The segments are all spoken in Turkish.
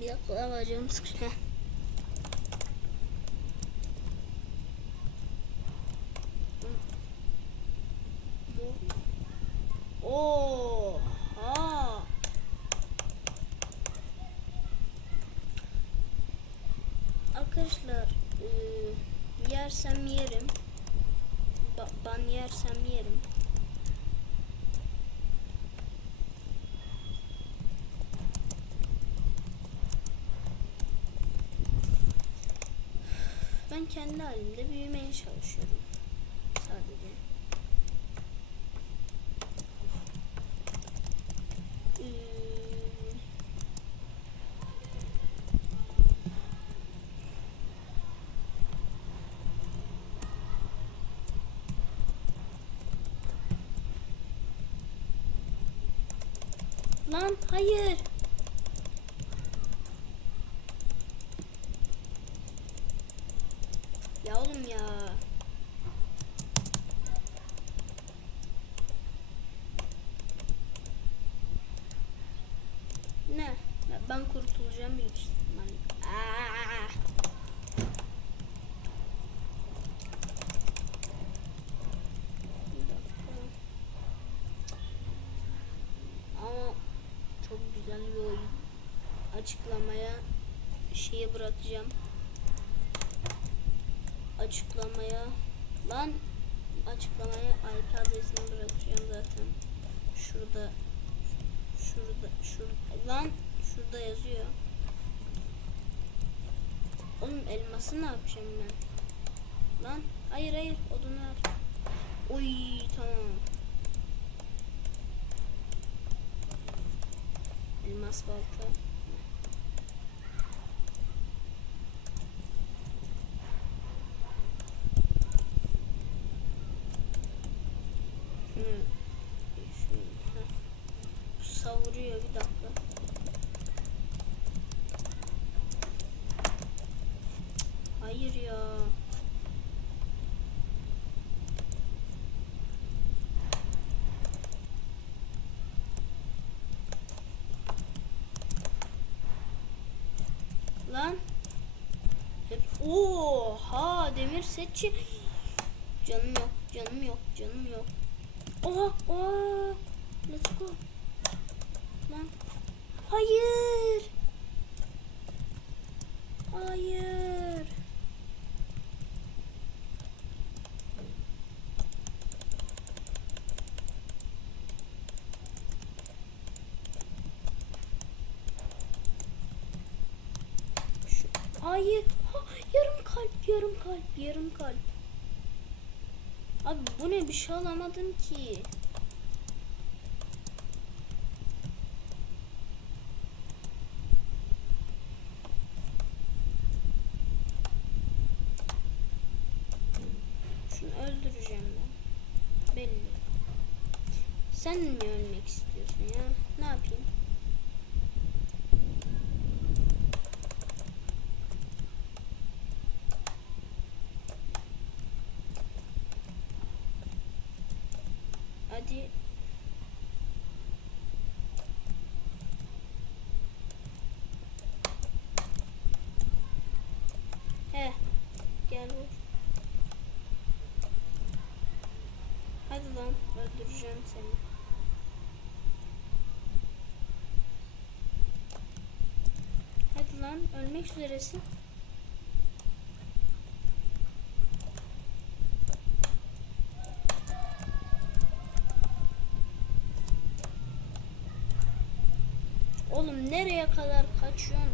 Galiba canım sıkıştı. Heh. Oha. Arkadaşlar eee, yersem yerim. Ba ban yersem yerim. Ben kendi halimde büyümeye çalışıyorum. Sadece. Ee, Lan hayır. Ya oğlum ya. Ne? Ben kurtulacağım büyük. Ama çok güzel bir oyun. Açıklamaya şeyi bırakacağım. Açıklamaya lan açıklamaya IP adresini bırakacağım zaten. Şurada şurada şurada lan şurada yazıyor. Oğlum elması ne yapacağım ben? Lan hayır hayır odunu ver. Oy tamam. Elmas balta. Savuruyor bir dakika. Hayır ya. Lan. Oha demir setçi. Canım yok, canım yok, canım yok. Oha, oha. Let's go. Lan. Hayır. Hayır. Hayır. Ha, yarım kalp, yarım kalp, yarım kalp. Abi bu ne bir şey alamadım ki. Şunu öldüreceğim ben. Belli. Sen mi ölmek istiyorsun ya? Ne yapayım? Hadi. He. Gel vur. Hadi lan öldüreceğim seni. Hadi lan ölmek üzeresin. Oğlum nereye kadar kaçıyorsun?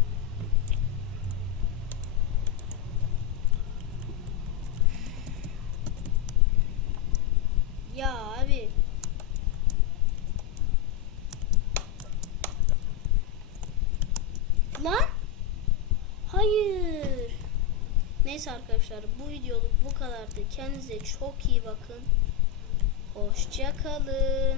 Ya abi. Lan? Hayır. Neyse arkadaşlar bu videoluk bu kadardı. Kendinize çok iyi bakın. Hoşça kalın.